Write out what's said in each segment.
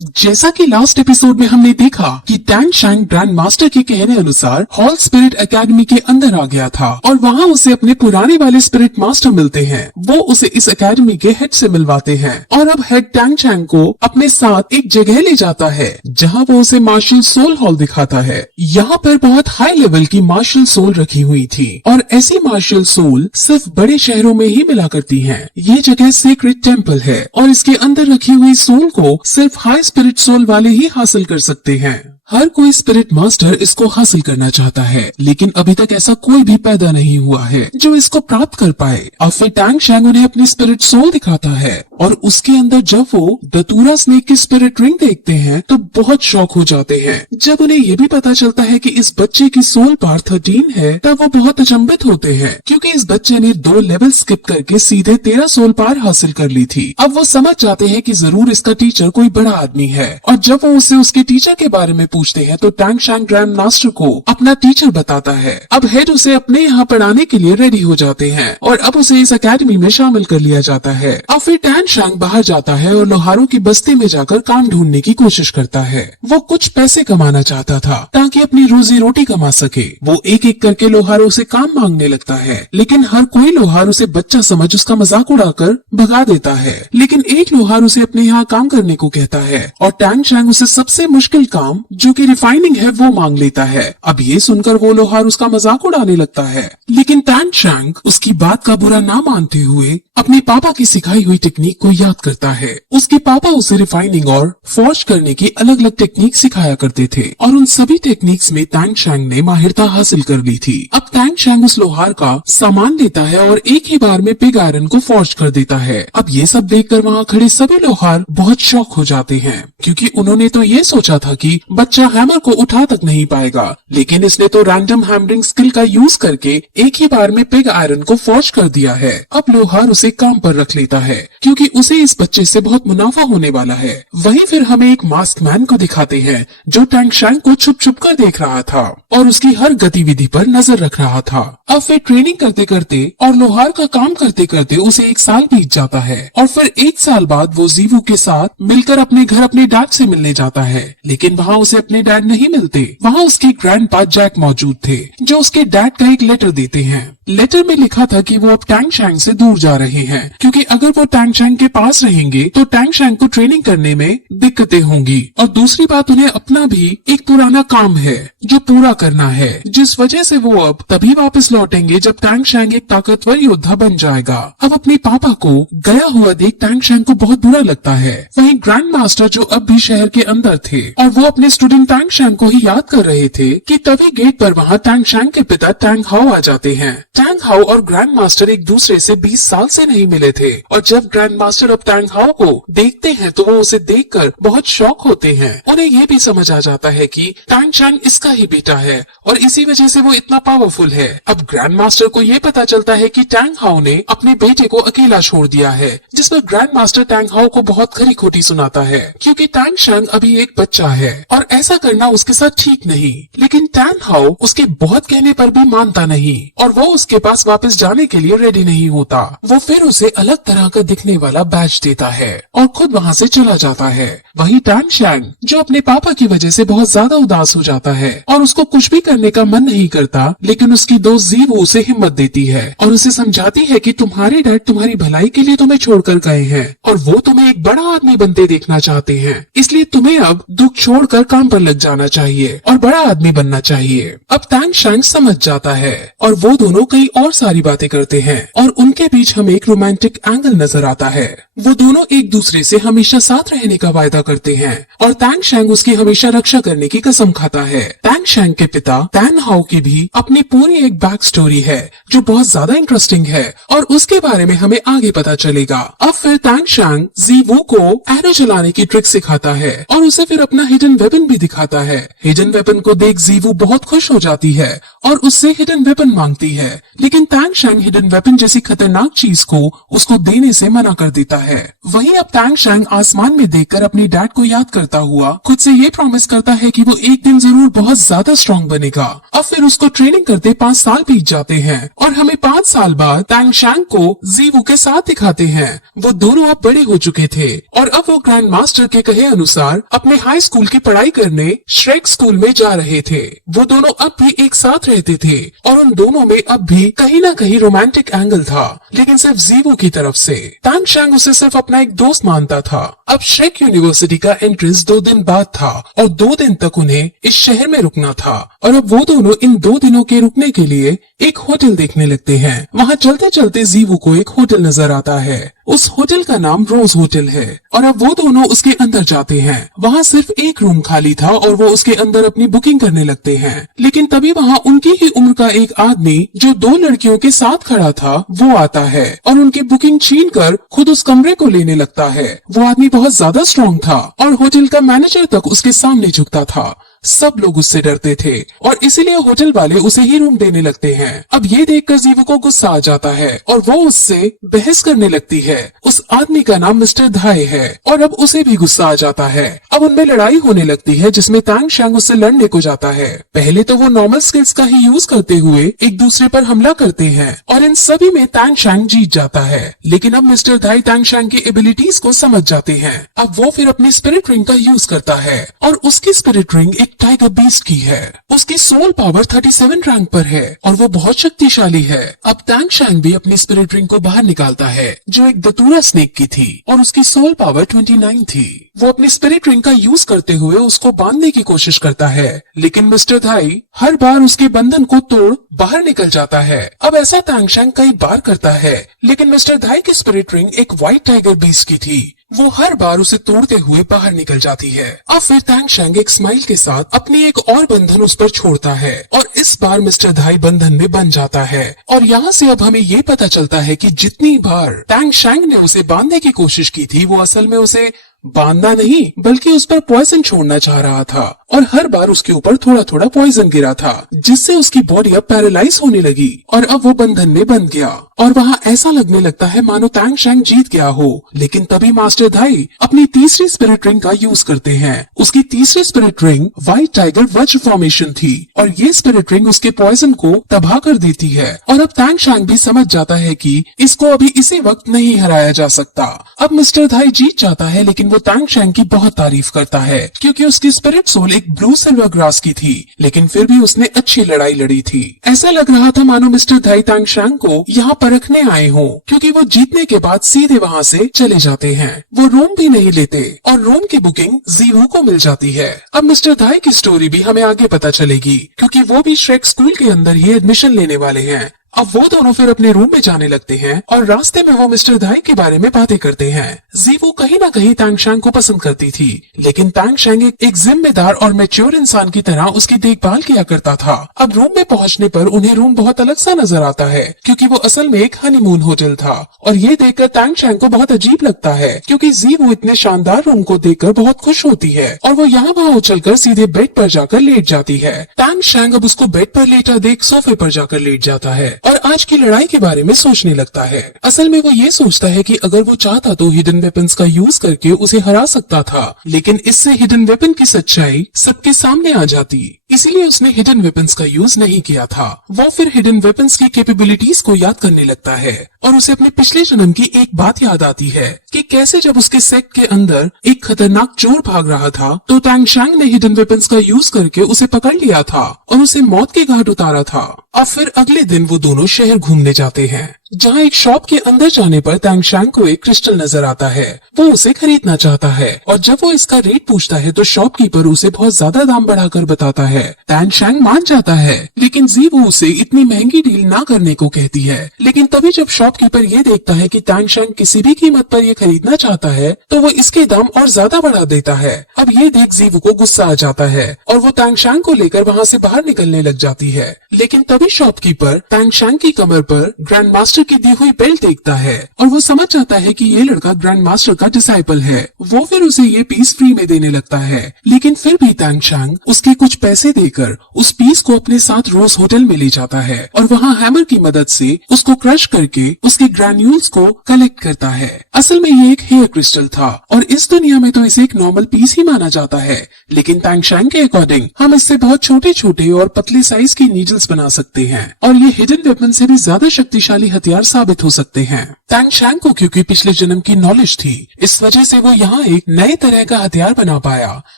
जैसा कि last episode में हमने देखा कि टैंग शैंग ग्रैंड मास्टर के कहने अनुसार हॉल स्पिरिट एकेडमी के अंदर आ गया था और वहाँ उसे अपने पुराने वाले स्पिरिट मास्टर मिलते हैं। वो उसे इस एकेडमी के हेड से मिलवाते हैं और अब हेड टैंग शैंग को अपने साथ एक जगह ले जाता है जहाँ वो उसे मार्शल सोल हॉल दिखाता है। यहाँ पर बहुत हाई लेवल की मार्शल सोल रखी हुई थी और ऐसी मार्शल सोल सिर्फ बड़े शहरों में ही मिला करती है। ये जगह सीक्रेट टेम्पल है और इसके अंदर रखी हुई सोल को सिर्फ हाई स्पिरिट सोल वाले ही हासिल कर सकते हैं। हर कोई स्पिरिट मास्टर इसको हासिल करना चाहता है, लेकिन अभी तक ऐसा कोई भी पैदा नहीं हुआ है जो इसको प्राप्त कर पाए। अब फिर टैंग शैंग उन्हें अपनी स्पिरिट सोल दिखाता है और उसके अंदर जब वो दतूरा स्नेक की स्पिरिट रिंग देखते हैं तो बहुत शौक हो जाते हैं। जब उन्हें ये भी पता चलता है कि इस बच्चे की सोल पावर 13 है तब वो बहुत अचंभित होते हैं, क्योंकि इस बच्चे ने 2 लेवल स्किप करके सीधे 13 सोल पावर हासिल कर ली थी। अब वो समझ जाते हैं कि जरूर इसका टीचर कोई बड़ा आदमी है और जब वो उसे उसके टीचर के बारे में पूछते हैं तो टैंग शैंग ग्रैंड मास्टर को अपना टीचर बताता है। अब हेड उसे अपने यहाँ पढ़ाने के लिए रेडी हो जाते हैं और अब उसे इस एकेडमी में शामिल कर लिया जाता है। अब फिर टैंग शैंग बाहर जाता है और लोहारों की बस्ती में जाकर काम ढूंढने की कोशिश करता है। वो कुछ पैसे कमाना चाहता था ताकि अपनी रोजी रोटी कमा सके। वो एक एक करके लोहारों से काम मांगने लगता है, लेकिन हर कोई लोहार उसे बच्चा समझ उसका मजाक उड़ाकर भगा देता है। लेकिन एक लोहार उसे अपने यहाँ काम करने को कहता है और टैंग शैंग उसे सबसे मुश्किल काम जो कि रिफाइनिंग है वो मांग लेता है। अब ये सुनकर वो लोहार उसका मजाक उड़ाने लगता है, लेकिन टैंग शैंग उसकी बात का बुरा ना मानते हुए अपने पापा की सिखाई हुई टेक्निक को याद करता है। उसके पापा उसे रिफाइनिंग और फॉर्ज करने की अलग अलग टेक्निक सिखाया करते थे और उन सभी टेक्निक्स में टैंग शैंग ने माहिरता हासिल कर ली थी। अब टैंग शैंग उस लोहार का सामान लेता है और एक ही बार में पिग आयरन को फॉर्ज कर देता है। अब ये सब देखकर वहाँ खड़े सभी लोहार बहुत शॉक हो जाते हैं, क्योंकि उन्होंने तो ये सोचा था कि बच्चा हैमर को उठा तक नहीं पाएगा, लेकिन इसने तो रैंडम हैमरिंग स्किल का यूज करके एक ही बार में पिग आयरन को फॉर्ज कर दिया है। अब लोहार उसे काम पर रख लेता है क्योंकि उसे इस बच्चे से बहुत मुनाफा होने वाला है। वहीं फिर हमें एक मास्क मैन को दिखाते हैं जो टैंग शैंग को छुप छुप कर देख रहा था और उसकी हर गतिविधि पर नजर रख रहा था। अब फिर ट्रेनिंग करते करते और लोहार का काम करते करते उसे 1 साल बीत जाता है और फिर 1 साल बाद वो जीवू के साथ मिलकर अपने घर अपने डैड से मिलने जाता है, लेकिन वहाँ उसे अपने डैड नहीं मिलते। वहाँ उसके ग्रैंडपा जैक मौजूद थे जो उसके डैड का एक लेटर देते हैं। लेटर में लिखा था कि वो अब टैंग शैंग से दूर जा रहे हैं, क्योंकि अगर वो टैंग शैंग के पास रहेंगे तो टैंग शैंग को ट्रेनिंग करने में दिक्कतें होंगी। और दूसरी बात, उन्हें अपना भी एक पुराना काम है जो पूरा करना है, जिस वजह से वो अब तभी वापस लौटेंगे जब टैंग शैंग एक ताकतवर योद्धा बन जाएगा। अब अपने पापा को गया हुआ देख टैंग शैंग को बहुत बुरा लगता है। वहीं ग्रैंड मास्टर जो अब भी शहर के अंदर थे और वो अपने स्टूडेंट टैंग शैंग को ही याद कर रहे थे कि तभी गेट पर वहाँ टैंग शैंग के पिता टैंग हाउ आ जाते हैं। टैंग हाउ और ग्रैंड मास्टर एक दूसरे से 20 साल से नहीं मिले थे और जब ग्रैंड मास्टर अब टैंग हाउ को देखते हैं तो वो उसे देखकर बहुत शॉक होते हैं। उन्हें ये भी समझ आ जाता है कि टैंग शैंग इसका ही बेटा है और इसी वजह से वो इतना पावरफुल है। अब ग्रैंड मास्टर को ये पता चलता है कि टैंग हाउ ने अपने बेटे को अकेला छोड़ दिया है, जिस पर ग्रैंड मास्टर टैंग हाउ को बहुत खरी खोटी सुनाता है, क्योंकि टैंग शैंग अभी एक बच्चा है और ऐसा करना उसके साथ ठीक नहीं। लेकिन टैंग हाउ उसके बहुत कहने पर भी मानता नहीं और वो उसके पास वापस जाने के लिए रेडी नहीं होता। वो फिर उसे अलग तरह का दिखने वाला बैज देता है और खुद वहाँ से चला जाता है। वहीं टैंग शैंग जो अपने पापा की वजह से बहुत ज्यादा उदास हो जाता है और उसको कुछ भी करने का मन नहीं करता, लेकिन उसकी दोस्त जीवू उसे हिम्मत देती है और उसे समझाती है कि तुम्हारे डैड तुम्हारी भलाई के लिए तुम्हें छोड़कर गए हैं और वो तुम्हें एक बड़ा आदमी बनते देखना चाहते हैं, इसलिए तुम्हें अब दुख छोड़कर काम पर लग जाना चाहिए और बड़ा आदमी बनना चाहिए। अब टैंग शैंग समझ जाता है और वो दोनों कई और सारी बातें करते हैं और उनके बीच हमें एक रोमांटिक एंगल नजर आता है। वो दोनों एक दूसरे से हमेशा साथ रहने का वायदा करते हैं और टैंग शैंग उसकी हमेशा रक्षा करने की कसम खाता है। टैंग शैंग के पिता टैन हाउ की भी अपनी पूरी एक बैक स्टोरी है जो बहुत ज्यादा इंटरेस्टिंग है और उसके बारे में हमें आगे पता चलेगा। अब फिर टैंग शैंग जीवू को एरो चलाने की ट्रिक सिखाता है और उसे फिर अपना हिडन वेपन भी दिखाता है। हिडन वेपन को देख जीवू बहुत खुश हो जाती है और उससे हिडन वेपन मांगती है लेकिन टैंग शैंग हिडन वेपन जैसी खतरनाक चीज को उसको देने से मना कर देता है। वहीं अब टैंग शैंग आसमान में देखकर अपनी डैड को याद करता हुआ खुद से ये प्रॉमिस करता है कि वो एक दिन जरूर बहुत ज्यादा स्ट्रॉन्ग बनेगा। अब फिर उसको ट्रेनिंग करते 5 साल बीत जाते हैं और हमें 5 साल बाद टैंग शैंग को जीवू के साथ दिखाते हैं। वो दोनों अब बड़े हो चुके थे और अब वो ग्रैंड मास्टर के कहे अनुसार अपने हाई स्कूल की पढ़ाई करने श्रेक स्कूल में जा रहे थे। वो दोनों अब भी एक साथ रहते थे और उन दोनों में अब भी कहीं ना कहीं रोमांटिक एंगल था, लेकिन सिर्फ जीवू की तरफ से। टैंग शैंग उसे सिर्फ अपना एक दोस्त मानता था। अब श्रेक यूनिवर्सिटी का एंट्रेंस 2 दिन बाद था और 2 दिन तक उन्हें इस शहर में रुकना था और अब वो दोनों इन 2 दिनों के रुकने के लिए एक होटल देखने लगते हैं। वहाँ चलते चलते जीवू को एक होटल नजर आता है। उस होटल का नाम रोज होटल है और अब वो दोनों उसके अंदर जाते हैं। वहाँ सिर्फ एक रूम खाली था और वो उसके अंदर अपनी बुकिंग करने लगते हैं, लेकिन तभी वहाँ उनकी ही उम्र का एक आदमी जो 2 लड़कियों के साथ खड़ा था वो आता है और उनकी बुकिंग छीन कर खुद उस कमरे को लेने लगता है। वो आदमी बहुत ज्यादा स्ट्रॉन्ग था और होटल का मैनेजर तक उसके सामने झुकता था। सब लोग उससे डरते थे और इसीलिए होटल वाले उसे ही रूम देने लगते हैं। अब ये देखकर जीवू को गुस्सा आ जाता है और वो उससे बहस करने लगती है। उस आदमी का नाम मिस्टर धाई है और अब उसे भी गुस्सा आ जाता है। अब उनमें लड़ाई होने लगती है जिसमें टैंग शैंग उससे लड़ने को जाता है। पहले तो वो नॉर्मल स्किल्स का ही यूज करते हुए एक दूसरे पर हमला करते हैं और इन सभी में टैंग शैंग जीत जाता है। लेकिन अब मिस्टर धाई टैंग शैंग की एबिलिटीज को समझ जाते हैं। अब वो फिर अपनी स्पिरिट रिंग का यूज करता है और उसकी स्पिरिट रिंग एक टाइगर बीस्ट की है। उसकी सोल पावर 37 रैंक पर है और वो बहुत शक्तिशाली है। अब टैंग शैंग भी अपनी स्पिरिट रिंग को बाहर निकालता है जो एक दतूरा स्नेक की थी और उसकी सोल पावर 29 थी। वो अपनी स्पिरिट रिंग का यूज करते हुए उसको बांधने की कोशिश करता है, लेकिन मिस्टर धाई हर बार उसके बंधन को तोड़ बाहर निकल जाता है। अब ऐसा टैंग शैंग कई बार करता है, लेकिन मिस्टर धाई की स्पिरिट रिंग एक व्हाइट टाइगर बीस्ट की थी। वो हर बार उसे तोड़ते हुए बाहर निकल जाती है। अब फिर टैंग शैंग एक स्माइल के साथ अपनी एक और बंधन उस पर छोड़ता है और इस बार मिस्टर धाई बंधन में बन जाता है। और यहाँ से अब हमें ये पता चलता है कि जितनी बार टैंग शैंग ने उसे बांधने की कोशिश की थी वो असल में उसे बांधना नहीं बल्कि उस पर पॉइजन छोड़ना चाह रहा था और हर बार उसके ऊपर थोड़ा थोड़ा पॉइजन गिरा था जिससे उसकी बॉडी अब पैरालाइज होने लगी और अब वो बंधन में बंध गया और वहाँ ऐसा लगने लगता है मानो टैंग शैंग जीत गया हो। लेकिन तभी मास्टर धाई अपनी तीसरी स्पिरिट रिंग का यूज करते हैं। उसकी तीसरी स्पिरिट रिंग व्हाइट टाइगर वज्र फॉर्मेशन थी और ये स्पिरिट रिंग उसके पॉइजन को तबाह कर देती है और अब टैंग शैंग भी समझ जाता है कि इसको अभी इसी वक्त नहीं हराया जा सकता। अब मिस्टर धाई जीत जाता है, लेकिन वो टैंग शैंग की बहुत तारीफ करता है क्योंकि उसकी स्पिरिट सोल एक ब्लू सिल्वर ग्रास की थी, लेकिन फिर भी उसने अच्छी लड़ाई लड़ी थी। ऐसा लग रहा था मानो मिस्टर धाई टैंग शैंग को यहाँ परखने आए हों, क्योंकि वो जीतने के बाद सीधे वहाँ से चले जाते हैं। वो रूम भी नहीं लेते और रूम की बुकिंग जीवू को मिल जाती है। अब मिस्टर धाई की स्टोरी भी हमें आगे पता चलेगी क्योंकि वो भी श्रेक स्कूल के अंदर ही एडमिशन लेने वाले हैं। अब वो दोनों फिर अपने रूम में जाने लगते हैं और रास्ते में वो मिस्टर धाई के बारे में बातें करते हैं। जीवू कहीं ना कहीं टैंग शैंग को पसंद करती थी, लेकिन टैंग शैंग एक जिम्मेदार और मैच्योर इंसान की तरह उसकी देखभाल किया करता था। अब रूम में पहुंचने पर उन्हें रूम बहुत अलग सा नजर आता है क्योंकि वो असल में एक हनीमून होटल था और ये देखकर टैंग शैंग को बहुत अजीब लगता है क्योंकि जीवू इतने शानदार रूम को देखकर बहुत खुश होती है और वो यहाँ वहाँ उछलकर सीधे बेड पर जाकर लेट जाती है। टैंग शैंग अब उसको बेड पर लेटा देख सोफे पर जाकर लेट जाता है और आज की लड़ाई के बारे में सोचने लगता है। असल में वो ये सोचता है कि अगर वो चाहता तो हिडन वेपन्स का यूज करके उसे हरा सकता था, लेकिन इससे हिडन वेपन की सच्चाई सबके सामने आ जाती, इसीलिए उसने हिडन वेपन्स का यूज नहीं किया था। वो फिर हिडन वेपन्स की कैपेबिलिटीज को याद करने लगता है और उसे अपने पिछले जन्म की एक बात याद आती है कि कैसे जब उसके सेक्ट के अंदर एक खतरनाक चोर भाग रहा था तो टैंग शैंग ने हिडन वेपन्स का यूज करके उसे पकड़ लिया था और उसे मौत के घाट उतारा था। अब फिर अगले दिन वो दोनों शहर घूमने जाते हैं, जहाँ एक शॉप के अंदर जाने पर टैंग शैंग को एक क्रिस्टल नजर आता है। वो उसे खरीदना चाहता है और जब वो इसका रेट पूछता है तो शॉपकीपर उसे बहुत ज्यादा दाम बढ़ाकर बताता है। टैंग शैंग मान जाता है, लेकिन जीवू उसे इतनी महंगी डील ना करने को कहती है। लेकिन तभी जब शॉपकीपर ये देखता है कि टैंग शैंग किसी भी कीमत पर ये खरीदना चाहता है तो वो इसके दाम और ज्यादा बढ़ा देता है। अब ये देख जीवू को गुस्सा आ जाता है और वो टैंग शैंग को लेकर वहाँ से बाहर निकलने लग जाती है। लेकिन तभी शॉपकीपर टैंग शैंग की कमर पर ग्रैंड मास्टर मास्टर की दी हुई बेल्ट देखता है और वो समझ जाता है कि ये लड़का ग्रैंड मास्टर का डिसाइपल है। वो फिर उसे ये पीस फ्री में देने लगता है, लेकिन फिर भी तांग शैंग उसके कुछ पैसे देकर उस पीस को अपने साथ रोज होटल में ले जाता है और वहाँ हैमर की मदद से उसको क्रश करके उसके ग्रैन्यूल्स को कलेक्ट करता है। असल में ये एक हेयर क्रिस्टल था और इस दुनिया में तो इसे एक नॉर्मल पीस ही माना जाता है, लेकिन तांग शैंग के अकॉर्डिंग हम इससे बहुत छोटे छोटे और पतले साइज की नीडल्स बना सकते हैं और ये हिडन वेपन से भी ज्यादा शक्तिशाली हथियार साबित हो सकते हैं। तांग शैंग को क्योंकि पिछले जन्म की नॉलेज थी, इस वजह से वो यहाँ एक नए तरह का हथियार बना पाया।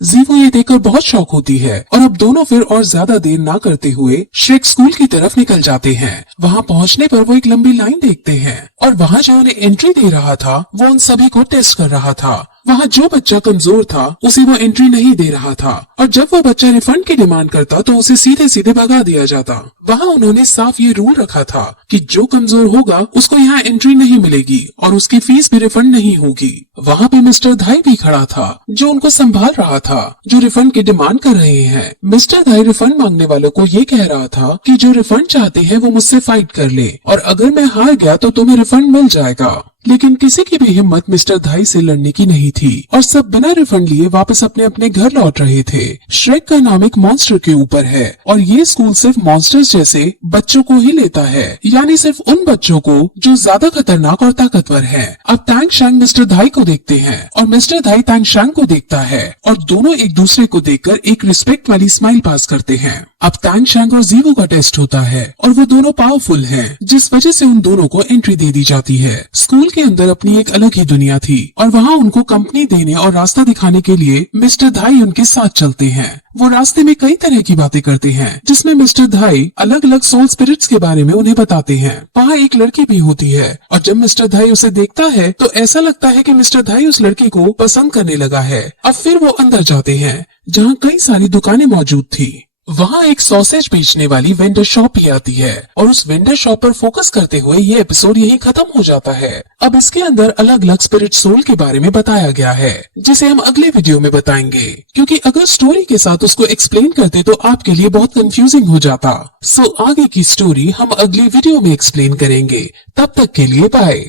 जीवो ये देखकर बहुत शौक होती है और अब दोनों फिर और ज्यादा देर ना करते हुए श्रेक स्कूल की तरफ निकल जाते हैं। वहाँ पहुँचने पर वो एक लंबी लाइन देखते हैं और वहाँ जो उन्हें एंट्री दे रहा था वो उन सभी को टेस्ट कर रहा था। वहाँ जो बच्चा कमजोर था उसे वो एंट्री नहीं दे रहा था और जब वो बच्चा रिफंड की डिमांड करता तो उसे सीधे सीधे भगा दिया जाता। वहाँ उन्होंने साफ ये रूल रखा था कि जो कमजोर होगा उसको यहाँ एंट्री नहीं मिलेगी और उसकी फीस भी रिफंड नहीं होगी। वहाँ पे मिस्टर धाई भी खड़ा था जो उनको संभाल रहा था, जो रिफंड की डिमांड कर रहे हैं। मिस्टर धाई रिफंड मांगने वालों को ये कह रहा था कि जो रिफंड चाहते हैं वो मुझसे फाइट कर ले और अगर मैं हार गया तो तुम्हें रिफंड मिल जाएगा। लेकिन किसी की भी हिम्मत मिस्टर धाई से लड़ने की नहीं थी और सब बिना रिफंड लिए वापस अपने अपने घर लौट रहे थे। श्रेक का नाम एक मॉन्स्टर के ऊपर है और ये स्कूल सिर्फ मॉन्स्टर्स जैसे बच्चों को ही लेता है, यानी सिर्फ उन बच्चों को जो ज्यादा खतरनाक और ताकतवर हैं। अब तांग शैंग मिस्टर धाई को देखते हैं और मिस्टर धाई तांग शैंग को देखता है और दोनों एक दूसरे को देखकर एक रिस्पेक्ट वाली स्माइल पास करते हैं। अब तांग शैंग और जीवो का टेस्ट होता है और वो दोनों पावरफुल हैं, जिस वजह से उन दोनों को एंट्री दे दी जाती है। स्कूल के अंदर अपनी एक अलग ही दुनिया थी और वहाँ उनको कंपनी देने और रास्ता दिखाने के लिए मिस्टर धाई उनके साथ चलते हैं। वो रास्ते में कई तरह की बातें करते हैं जिसमें मिस्टर धाई अलग अलग सोल स्पिरिट्स के बारे में उन्हें बताते हैं। वहाँ एक लड़की भी होती है और जब मिस्टर धाई उसे देखता है तो ऐसा लगता है कि मिस्टर धाई उस लड़की को पसंद करने लगा है। अब फिर वो अंदर जाते हैं जहाँ कई सारी दुकानें मौजूद थी। वहाँ एक सॉसेज बेचने वाली वेंडर शॉप भी आती है और उस वेंडर शॉप पर फोकस करते हुए ये एपिसोड यहीं खत्म हो जाता है। अब इसके अंदर अलग अलग स्पिरिट सोल के बारे में बताया गया है जिसे हम अगले वीडियो में बताएंगे, क्योंकि अगर स्टोरी के साथ उसको एक्सप्लेन करते तो आपके लिए बहुत कंफ्यूजिंग हो जाता। सो आगे की स्टोरी हम अगली वीडियो में एक्सप्लेन करेंगे। तब तक के लिए बाय।